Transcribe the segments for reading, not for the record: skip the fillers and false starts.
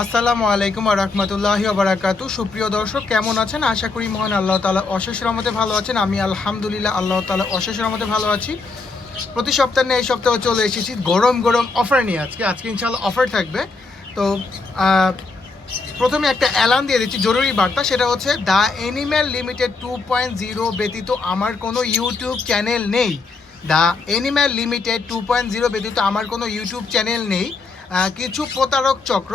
আসসালামু আলাইকুম ওয়া রাহমাতুল্লাহি ওয়া বারাকাতুহু। সুপ্রিয় দর্শক, কেমন আছেন? আশা করি মহান আল্লাহ তাআলা অশেষ রহমতে ভালো আছেন। আমি আলহামদুলিল্লাহ আল্লাহ তাআলা অশেষ রহমতে ভালো আছি। প্রতি সপ্তাহে নিয়ে এই সপ্তাহে চলে এসেছি গরম গরম অফার নিয়ে। আজকে ইনশাআল্লাহ অফার থাকবে। তো প্রথমে একটা অ্যালার্ম দিয়ে দিচ্ছি, জরুরি বার্তা। সেটা হচ্ছে দ্য অ্যানিম্যাল লিমিটেড 2.0 ব্যতীত আমার কোনো ইউটিউব চ্যানেল নেই। দ্য অ্যানিম্যাল লিমিটেড 2.0 ব্যতীত আমার কোনো ইউটিউব চ্যানেল নেই। কিছু প্রতারক চক্র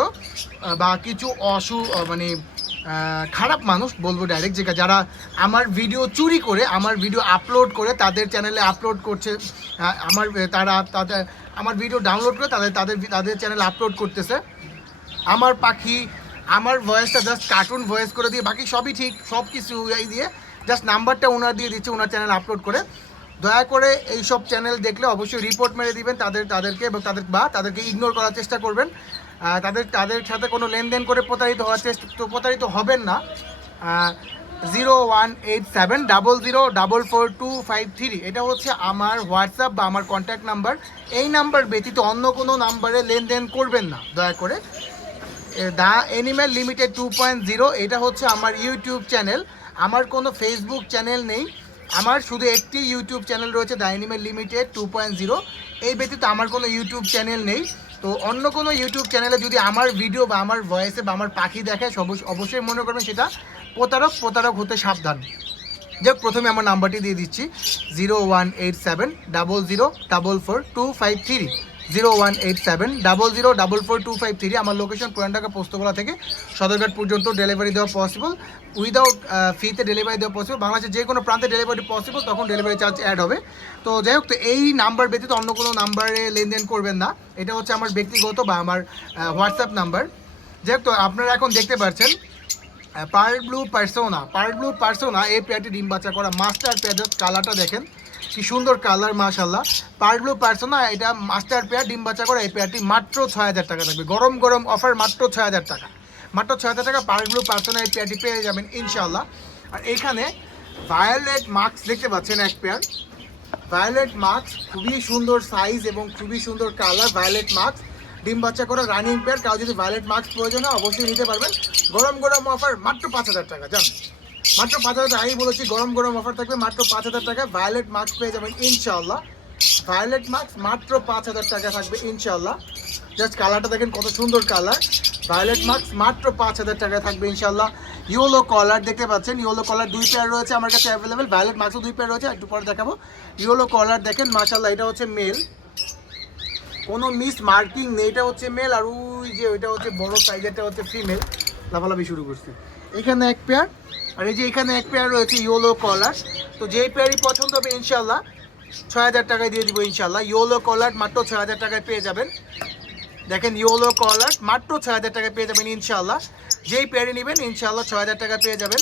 বা কিছু মানে খারাপ মানুষ বলবো ডাইরেক্ট, যারা আমার ভিডিও চুরি করে আমার ভিডিও আপলোড করে তাদের চ্যানেলে আপলোড করছে। তাদের আমার ভিডিও ডাউনলোড করে তাদের চ্যানেলে আপলোড করতেছে। আমার পাখি, আমার ভয়েসটা জাস্ট কার্টুন ভয়েস করে দিয়ে, বাকি সবই ঠিক, সব কিছু দিয়ে জাস্ট নাম্বারটা ওনার দিয়ে দিচ্ছে, ওনার চ্যানেল আপলোড করে। দয়া করে এইসব চ্যানেল দেখলে অবশ্যই রিপোর্ট মেরে দিবেন তাদেরকে, এবং তাদেরকে ইগনোর করার চেষ্টা করবেন। তাদের সাথে কোনো লেনদেন করে প্রতারিত হবেন না। 018700444253 এটা হচ্ছে আমার হোয়াটসঅ্যাপ বা আমার কন্ট্যাক্ট নাম্বার। এই নাম্বার ব্যতীত অন্য কোনো নাম্বারে লেনদেন করবেন না দয়া করে। দ্য অ্যানিম্যাল লিমিটেড 2.0 এটা হচ্ছে আমার ইউটিউব চ্যানেল। আমার কোনো ফেসবুক চ্যানেল নেই। আমার শুধু একটি ইউটিউব চ্যানেল রয়েছে, দ্য অ্যানিম্যাল লিমিটেড 2.0। এই ব্যতীত আমার কোনো ইউটিউব চ্যানেল নেই। তো অন্য কোনো ইউটিউব চ্যানেলে যদি আমার ভিডিও বা আমার ভয়েসে বা আমার পাখি দেখায়, অবশ্যই মনে করবেন সেটা প্রতারক হতে সাবধান। প্রথমে আমার নাম্বারটি দিয়ে দিচ্ছি, 018700444253। 018700444253। আমার লোকেশন পুরান ঢাকা পোস্তগোলা থেকে সদরঘাট পর্যন্ত ডেলিভারি দেওয়া পসিবল। উইদাউট ফিতে ডেলিভারি দেওয়া পসিবল। বাংলাদেশের যে কোনো প্রান্তে ডেলিভারি পসিবল, তখন ডেলিভারি চার্জ অ্যাড হবে। তো যাই হোক, তো এই নাম্বার ব্যতীত অন্য কোনো নাম্বারে লেনদেন করবেন না। এটা হচ্ছে আমার ব্যক্তিগত বা আমার হোয়াটসঅ্যাপ নাম্বার। যাই হোক, তো আপনারা এখন দেখতে পাচ্ছেন পার্ল ব্লু পার্সোনা এই পেয়ারটি ডিম বাচ্চা করা মাস্টার পেয়ার। কালারটা দেখেন কি সুন্দর কালার, মাশাআল্লাহ। পার্ল ব্লু পার্সোনা এটা মাস্টার পেয়ার ডিম বাচ্চা করা। এই পেয়ারটি মাত্র 6000 টাকা থাকবে। গরম গরম অফার, মাত্র 6000 টাকা। মাত্র 6000 টাকা পার্ল ব্লু পার্সোনা এই পেয়ারটি পেয়ে যাবেন ইনশাআল্লাহ। আর এইখানে ভায়োলেট মাস্ক দেখতে পাচ্ছেন এক পেয়ার। ভায়োলেট মাস্ক খুবই সুন্দর সাইজ এবং খুবই সুন্দর কালার। ভায়োলেট মাস্ক ডিম বাচ্চা করা রানিং পেয়ার। কাউ যদি ভায়োলেট মাস্ক প্রয়োজন হয় অবশ্যই নিতে পারবেন। গরম গরম অফার, মাত্র 5000 টাকা। জান, মাত্র 5000 টাকা। আমি বলেছি গরম গরম অফার থাকবে, মাত্র 5000 টাকা ভায়োলেট মাস্ক পেয়ে যাবেন ইনশাআল্লাহ। ভায়োলেট মাস্ক মাত্র 5000 টাকা থাকবে ইনশাআল্লাহ। জাস্ট কালারটা দেখেন কত সুন্দর কালার। ভায়োলেট মাস্ক মাত্র 5000 টাকা থাকবে ইনশাআল্লাহ। ইয়েলো কলার দেখতে পাচ্ছেন, ইয়েলো কলার 2 পেয়ার রয়েছে আমার কাছে অ্যাভেলেবেল। ভায়োলেট মাস্কও 2 পেয়ার রয়েছে, একটু পরে দেখাবো। ইয়েলো কলার দেখেন মাশাআল্লাহ, এটা হচ্ছে মেল, কোনো মিস মার্কিং নেই। এটা হচ্ছে মেল, আর ওই যে ওইটা হচ্ছে বড় সাইজেরটা হচ্ছে ফিমেল। লাফালাফি শুরু করছে। এখানে এক পেয়ার, আর এই যে এখানে এক পেয়ার রয়েছে ইয়েলো কলার। তো যেই পেয়ারই পছন্দ হবে ইনশাআল্লাহ 6000 টাকায় দিয়ে দিব ইনশাআল্লাহ। ইয়েলো কলার মাত্র 6000 টাকায় পেয়ে যাবেন। দেখেন ইয়েলো কলার মাত্র 6000 টাকায় পেয়ে যাবেন ইনশাআল্লাহ। যেই পেয়ারই নেবেন ইনশাআল্লাহ 6000 টাকা পেয়ে যাবেন।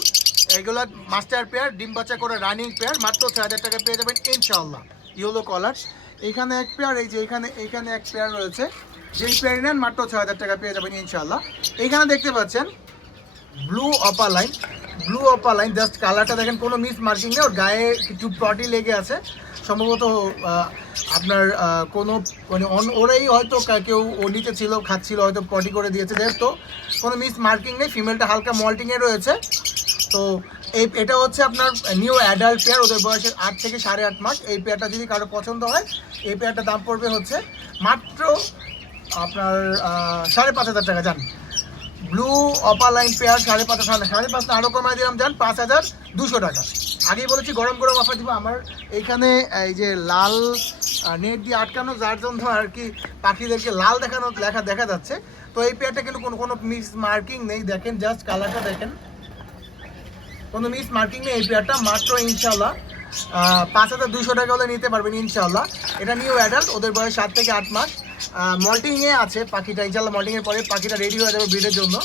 এগুলো মাস্টার পেয়ার ডিম বাচ্চা করে রানিং পেয়ার, মাত্র 6000 টাকা পেয়ে যাবেন ইনশাআল্লাহ। ইয়েলো কলার এখানে এক পেয়ার, এই যে এখানে এক পেয়ার রয়েছে। যেই পেয়ারই নেন মাত্র 6000 টাকা পেয়ে যাবেন ইনশাআল্লাহ। এখানে দেখতে পাচ্ছেন ব্লু অপালাইন, জাস্ট কালারটা দেখেন, কোনো মিস মার্কিং নেই। ওর গায়ে কিছু পটি লেগে আছে সম্ভবত। আপনার কোনো মানে ওরাই হয়তো কেউ ও নিচে ছিল, খাচ্ছিল, হয়তো পটি করে দিয়েছে। তো কোনো মিস মার্কিং নেই। ফিমেলটা হালকা মল্টিংয়ে রয়েছে। তো এটা হচ্ছে আপনার নিউ অ্যাডাল্ট পেয়ার, ওদের বয়সের 8 থেকে 8.5 মাস। এই পেয়ারটা যদি কারো পছন্দ হয়, এই পেয়ারটার দাম পড়বে হচ্ছে মাত্র আপনার 5500 টাকা। জান, ব্লু অপালাইন পেয়ার 5.5 আরও কমায় দিলাম, যান 5200 টাকা। আগেই বলেছি গরম গরম অফার দিব। আমার এইখানে এই যে লাল নেট দিয়ে আটকানো, যার জন্য আর কি পাখিদেরকে লাল দেখা যাচ্ছে। তো এই পেয়ারটা কিন্তু কোনো মিস মার্কিং নেই। দেখেন জাস্ট কালারটা দেখেন, কোনো মিস মার্কিং নেই। এই পেয়ারটা মাত্র ইনশাআল্লাহ 5200 টাকা হলে নিতে পারবেন ইনশাআল্লাহ। এটা নিউ অ্যাডাল্ট, ওদের বয়স 7 থেকে 8 মাস। মল্টিংয়ে আছে পাখিটা ইনশাআল্লাহ। মল্টিংয়ের পরে পাখিটা রেডি হয়ে যাবে ব্রিডের জন্য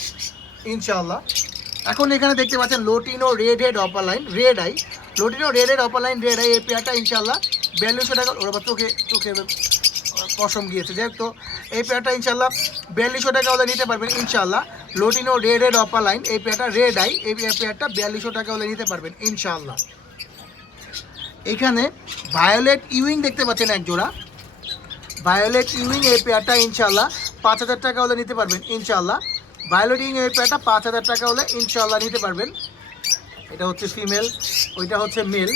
ইনশাআল্লাহ। এখন এখানে দেখতে পাচ্ছেন lutino red head opaline red eye. এই পেয়ারটা ইনশাআল্লাহ 4200 টাকা। ওরা চোখে পশম গিয়েছে যে, তো এই পেয়ারটা ইনশাআল্লাহ 4200 টাকা হলে নিতে পারবেন ইনশাআল্লাহ। লোটিনো রেড হেড অপালাইন এই পেয়ারটা রেড আই, এই পেয়ারটা 4200 টাকা হলে নিতে পারবেন ইনশাআল্লাহ। এখানে ভায়োলেট ইউইং দেখতে পাচ্ছেন এক জোড়া। ভায়োলেট ইউইং এই পেয়ারটা ইনশাআল্লাহ 5000 টাকা হলে নিতে পারবেন ইনশাআল্লাহ। ভায়োলেটিং এই পেয়ারটা 5,000 টাকা হলে ইনশাআল্লাহ নিতে পারবেন। এটা হচ্ছে ফিমেল, ওইটা হচ্ছে মেল।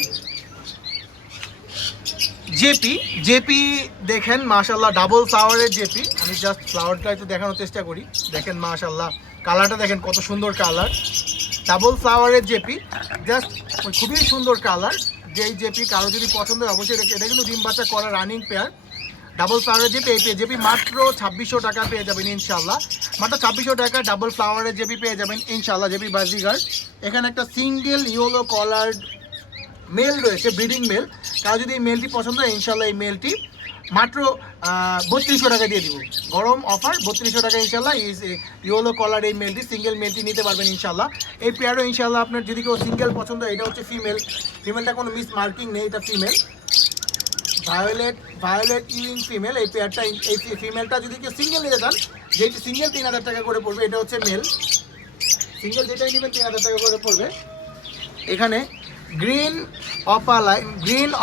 জেপি, জেপি দেখেন মাশাআল্লাহ ডাবল ফ্লাওয়ারের জেপি। আমি জাস্ট ফ্লাওয়ারটা একটু দেখানোর চেষ্টা করি। দেখেন মাশাআল্লাহ কালারটা দেখেন কত সুন্দর কালার, ডাবল ফ্লাওয়ারের জেপি, জাস্ট খুবই সুন্দর কালার। যেই জেপি কারো যদি পছন্দ হয় অবশ্যই এটা কিন্তু ডিম বাচ্চা করা রানিং পেয়ার। ডাবল ফ্লাওয়ারের জেপি, এই জেপি মাত্র 2600 টাকা পেয়ে যাবেন ইনশাআল্লাহ। মাত্র 2600 টাকা ডাবল ফ্লাওয়ারের জেপি পেয়ে যাবেন ইনশাআল্লাহ। জেপি বাজিগার। এখানে একটা সিঙ্গেল ইয়েলো কলার্ড মেল রয়েছে, ব্রিডিং মেল। কারো যদি এই মেলটি পছন্দ হয় ইনশাআল্লাহ এই মেলটি মাত্র 3200 টাকা দিয়ে দিব। গরম অফার 3200 টাকা ইনশাআল্লাহ। ইয়েলো কলার এই মেলটি, সিঙ্গেল মেলটি নিতে পারবেন ইনশাআল্লাহ। এই পেয়ারও ইনশাআল্লাহ আপনার যদি কেউ সিঙ্গেল পছন্দ হয়, এটা হচ্ছে ফিমেল, ফিমেলটা কোনো মিস মার্কিং নেই, এটা ফিমেল। ভায়োলেট ইউইং ফিমেল এই পেয়ারটা। এই ফিমেলটা যদি কেউ সিঙ্গেল নিতে চান, যেটি সিঙ্গেল 3000 টাকা করে পড়বে। এটা হচ্ছে মেল, সিঙ্গেল যেটাই নেবেন 3000 টাকা করে পড়বে। এখানে গ্রিন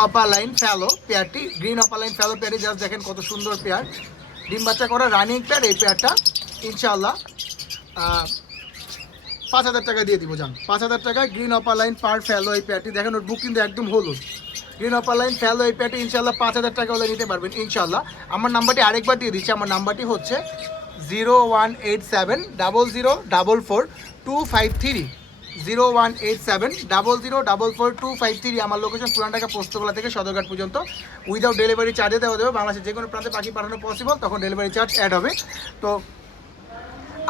অপালাইন ফ্যালো পেয়ারটি, গ্রিন অপালাইন ফ্যালো পেয়ারটি জাস্ট দেখেন কত সুন্দর পেয়ার, ডিম বাচ্চা করা রানিং পেয়ার। এই পেয়ারটা ইনশাআল্লাহ 5000 টাকা দিয়ে দিব। যান 5000 টাকায় গ্রিন অপালাইন পার ফ্যালো এই পেয়ারটি। দেখেন ওর বুক কিন্তু একদম হলুদ। গ্রিন অপালাইন ফ্যালো এই পেয়ারটি ইনশাআল্লাহ 5000 টাকা হলে নিতে পারবেন ইনশাআল্লাহ। আমার নাম্বারটি আরেকবার দিয়ে দিচ্ছি, আমার নাম্বারটি হচ্ছে 018700444253, 018700444253। আমার লোকেশন পুরান ঢাকা পোস্তগোলা থেকে সদরঘাট পর্যন্ত। উইদাউট ডেলিভারি চার্জে দেওয়া যাবে। বাংলাদেশের যে কোনো প্রান্তে পাখি পাঠানো পসিবল, তখন ডেলিভারি চার্জ অ্যাড হবে। তো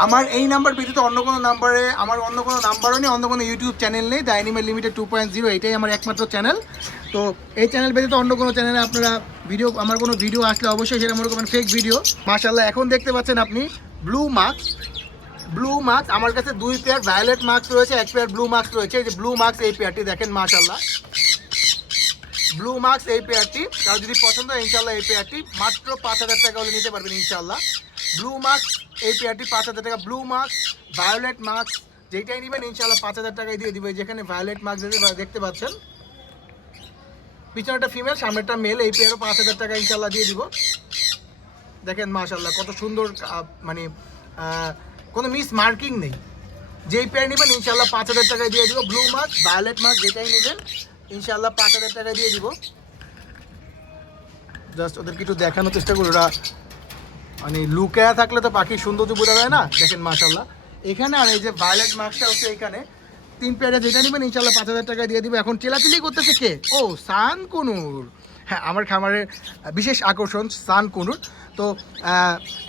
আমার এই নাম্বার ব্যতীত অন্য কোনো নাম্বারে, আমার অন্য কোনো নাম্বারও নেই, অন্য কোনো ইউটিউব চ্যানেল নেই। দ্য অ্যানিমেল লিমিটেড 2.0 এটাই আমার একমাত্র চ্যানেল। তো এই চ্যানেল ব্যতীত অন্য কোনো চ্যানেলে আপনারা ভিডিও, আমার কোনো ভিডিও আসলে অবশ্যই সেটা মনে করবেন ফেক ভিডিও। মাশাআল্লাহ এখন দেখতে পাচ্ছেন আপনি ব্লু মার্কস, আমার কাছে 2 পেয়ার ভায়োলেট মার্কস রয়েছে, 1 পেয়ার ব্লু মার্কস রয়েছে। এই যে ব্লু মার্কস এই পেয়ারটি দেখেন মাশাআল্লাহ, ব্লু মার্কস এই পেয়ারটি। কারো যদি পছন্দ হয় ইনশাআল্লাহ এই পেয়ারটি মাত্র 5000 টাকা হলে নিতে পারবেন ইনশাআল্লাহ। ব্লু মার্কস এই পেয়ারটি 5000 টাকা। ব্লু মার্কস, ভায়োলেট মার্কস যেটাই নেবেন ইনশাআল্লাহ 5000 টাকায় দিয়ে দিব। যেখানে ভায়োলেট মার্কস দেখতে পাচ্ছেন, পিছনেরটা ফিমেল, সামনেরটা মেল। এই পেয়ারও 5000 টাকা ইনশাআল্লাহ দিয়ে দিব। দেখেন মাশাআল্লাহ কত সুন্দর, মানে কোনো মিস মার্কিং নেই। যেই পেয়ার নেবেন ইনশাআল্লাহ 5000 টাকায় দিয়ে দিব। ব্লু মার্কস, ভায়োলেট মার্কস যেটাই নেবেন ইনশাআল্লাহ 5000 টাকায় দিয়ে দিব। জাস্ট ওদেরকে একটু দেখানোর চেষ্টা করি, ওরা মানে লুকায়া থাকলে তো পাখির সৌন্দর্য বোঝা যায় না। দেখেন মাশাআল্লাহ এখানে। আর এই যে ভায়োলেট মার্কসটা হচ্ছে এখানে। 3 পেয়ারে যেটা নেবেন ইনশাআল্লাহ 5000 টাকা দিয়ে দিব। এখন চিলাচিলি করতেছে কে? ও সানকুনুর। হ্যাঁ, আমার খামারের বিশেষ আকর্ষণ সানকুনুর। তো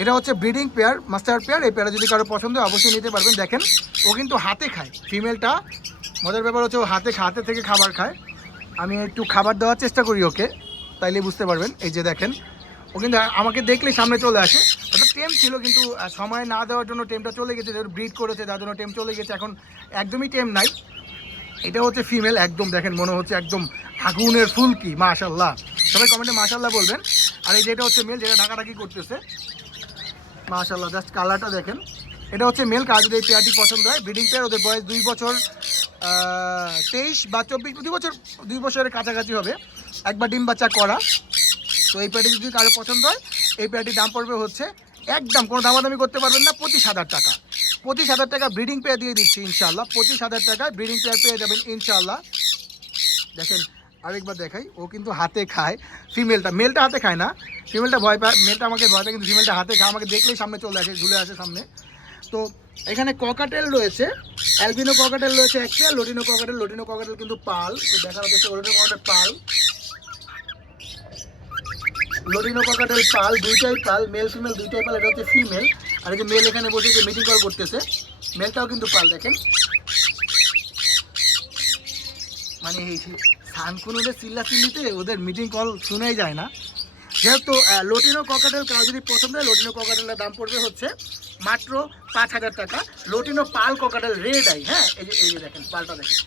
এটা হচ্ছে ব্রিডিং পেয়ার, মাস্টার পেয়ার। এই পেয়ারে যদি কারো পছন্দ হয় অবশ্যই নিতে পারবেন। দেখেন ও কিন্তু হাতে খায়, ফিমেলটা। মজার ব্যাপার হচ্ছে ও হাতে থেকে খাবার খায়। আমি একটু খাবার দেওয়ার চেষ্টা করি ওকে, তাইলে বুঝতে পারবেন। এই যে দেখেন ও কিন্তু আমাকে দেখলেই সামনে চলে আসে। ওটা টেম ছিল কিন্তু সময় না দেওয়ার জন্য টেমটা চলে গেছে, ব্রিড করেছে যার জন্য টেম চলে গেছে। এখন একদমই টেম নাই। এটা হচ্ছে ফিমেল, একদম দেখেন মনে হচ্ছে একদম আগুনের ফুলকি। মাশাআল্লাহ, সবাই কমেন্টে মাশাআল্লাহ বলবেন। আর এই যেটা হচ্ছে মেল, যেটা ডাকাডাকি করতেছে মাশাআল্লাহ, জাস্ট কালারটা দেখেন। এটা হচ্ছে মেল। কার যদি এই পেয়ারটি পছন্দ হয়, ব্রিডিং পেয়ার, ওদের বয়স 2 বছর 23 বা 24, 2 বছরের কাছাকাছি হবে, একবার ডিম বাচ্চা করা। তো এই পেয়ারটি যদি কারো পছন্দ হয়, এই পেয়ারটির দাম পড়বে হচ্ছে একদম কোনো দামাদামি করতে পারবেন না, 25,000 টাকা। 25,000 টাকা ব্রিডিং পেয়ার দিয়ে দিচ্ছি ইনশাআল্লাহ। 25,000 টাকায় ব্রিডিং পেয়ার পেয়ে যাবেন ইনশাআল্লাহ। দেখেন আরেকবার দেখাই, ও কিন্তু হাতে খায় ফিমেলটা, মেলটা হাতে খায় না, ফিমেলটা ভয় পায়, মেলটা আমাকে ভয় পায়, কিন্তু ফিমেলটা হাতে খায়, আমাকে দেখলেই সামনে চলে আসে, ঝুলে আসে সামনে। তো এখানে ককাটেল রয়েছে, অ্যালবিনো ককাটেল রয়েছে 1 পেয়ার, লোটিনো ককাটেল কিন্তু পাল। তো দেখার হচ্ছে লোটিনো ককাটেল পাল, লোটিনো ককাটেল পাল, দুইটাই পাল, মেল ফিমেল দুইটাই পাল। এটা হচ্ছে ফিমেল। আর এই যে মেল এখানে বসে যে মিটিং কল করতেছে, মেলটাও কিন্তু পাল। দেখেন মানে সানকুনুরের চিল্লাচিল্লিতে ওদের মিটিং কল শোনাই যায় না। যেহেতু লোটিনো ককাটেল কারো যদি পছন্দ হয়, লোটিনো ককাটেলের দাম পড়বে হচ্ছে মাত্র 5000 টাকা। লোটিনো পাল ককাটেল রেড আই, হ্যাঁ এই যে দেখেন পালটা দেখেন,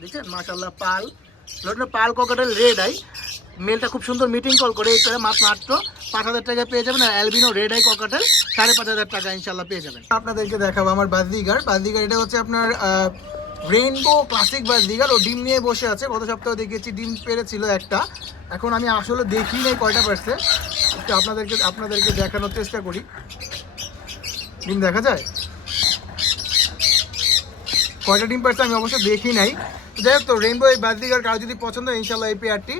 দেখছেন মাশাআল্লাহ পাল, লোটিনো পাল ককাটেল রেড আই। মেলটা খুব সুন্দর মিটিং কল করে, এই পেয়ারে মাত্র 5000 টাকায় পেয়ে যাবেন। আর অ্যালবিনো রেড আই ককাটেল 5500 টাকা ইনশাল্লাহ পেয়ে যাবেন। আপনাদেরকে দেখাবো আমার বাজিগার। এটা হচ্ছে আপনার রেইনবো ক্লাসিক বাজিগার। ও ডিম নিয়ে বসে আছে, গত সপ্তাহে দেখেছি ডিম পেড়েছিল একটা। এখন আমি আসলে দেখি নেই কয়টা পারছে, একটু আপনাদেরকে দেখানোর চেষ্টা করি। ডিম দেখা যায়, কয়টা ডিম পারছে আমি অবশ্য দেখি নাই। যাই হোক, তো রেইনবো এই বাজরিগার কারো যদি পছন্দ হয় ইনশাল্লাহ এই পেয়ারটি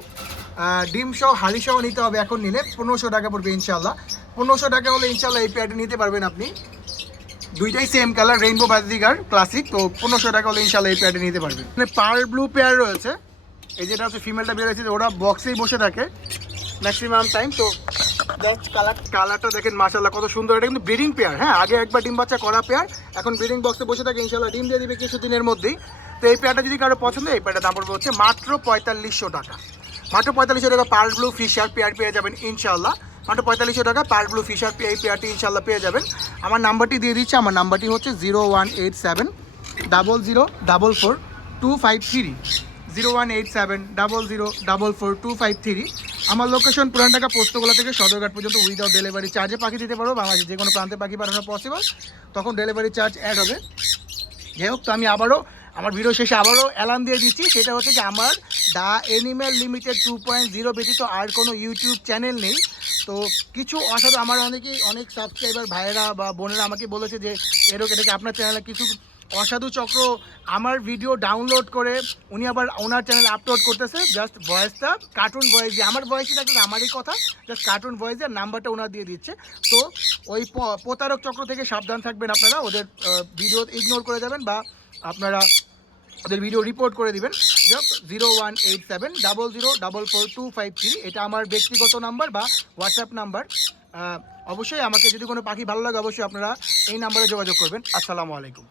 ডিম সহ হাড়ি সহ নিতে হবে। এখন নিলে 1500 টাকা পড়বে ইনশাল্লাহ। 1500 টাকা হলে ইনশাল্লাহ এই পেয়ারটি নিতে পারবেন আপনি। দুইটাই same colour, rainbow budgerigar classic. তো 1500 টাকা হলে ইনশাল্লাহ এই পেয়ারটি নিতে পারবেন। মানে পার্ল ব্লু পেয়ার রয়েছে, এই যেটা হচ্ছে ফিমেলটা বের হয়েছে, ওরা বক্সেই বসে থাকে ম্যাক্সিমাম টাইম। তো জাস্ট কালারটা দেখেন মাশাআল্লাহ কত সুন্দর। এটা কিন্তু ব্রিডিং পেয়ার, হ্যাঁ, আগে একবার ডিম বাচ্চা করা পেয়ার, এখন ব্রিডিং বক্সে বসে থাকে, ইনশাআল্লাহ ডিম দিয়ে দিবে কিছুদিনের মধ্যেই। তো এই পেয়ারটা যদি কারো পছন্দ, এই পেয়ারটার দাম পড়বে হচ্ছে মাত্র 4500 টাকা। মাত্র 4500 টাকা পার্ল ব্লু ফিশার পেয়ার পেয়ে যাবেন ইনশাআল্লাহ। মাত্র 4500 টাকা পার্ল ব্লু ফিশার এই পেয়ারটি ইনশাআল্লাহ পেয়ে যাবেন। আমার নাম্বারটি দিয়ে দিচ্ছি, আমার নাম্বারটি হচ্ছে 0187 00 44253, 0187 00 আমার লোকেশন পুরান ঢাকা পোস্তগোলা থেকে সদরঘাট পর্যন্ত উইদাউট ডেলিভারি চার্জে পাখি দিতে পারবো। বাংলাদেশের যে কোনো প্রান্তে পাখি পাঠানো পসিবল, তখন ডেলিভারি চার্জ অ্যাড হবে। যাই হোক, তো আমি আবারও আমার ভিডিও শেষে আবারও অ্যালার্ম দিয়ে দিচ্ছি, সেটা হচ্ছে যে আমার দ্য অ্যানিম্যাল লিমিটেড 2.0 ব্যতীত আর কোনো ইউটিউব চ্যানেল নেই। তো কিছু অসাধু আমার অনেক সাবস্ক্রাইবার ভাইয়েরা বা বোনেরা আমাকে বলেছে যে এটাকে আপনার চ্যানেলে কিছু অসাধু চক্র আমার ভিডিও ডাউনলোড করে উনি আবার ওনার চ্যানেলে আপলোড করতেছে। জাস্ট ভয়েসটা কার্টুন ভয়েস দিয়ে, আমার ভয়েসই থাকছে আমারই কথা, জাস্ট কার্টুন ভয়েস দিয়ে নাম্বারটা ওনার দিয়ে দিচ্ছে। তো ওই প্রতারক চক্র থেকে সাবধান থাকবেন আপনারা, ওদের ভিডিও ইগনোর করে যাবেন বা আপনারা ওদের ভিডিও রিপোর্ট করে দিবেন। 0187 00 44253, এটা আমার ব্যক্তিগত নাম্বার বা হোয়াটসঅ্যাপ নাম্বার। অবশ্যই আমাকে যদি কোনো পাখি ভালো লাগে অবশ্যই আপনারা এই নাম্বারে যোগাযোগ করবেন। আসসালামু আলাইকুম।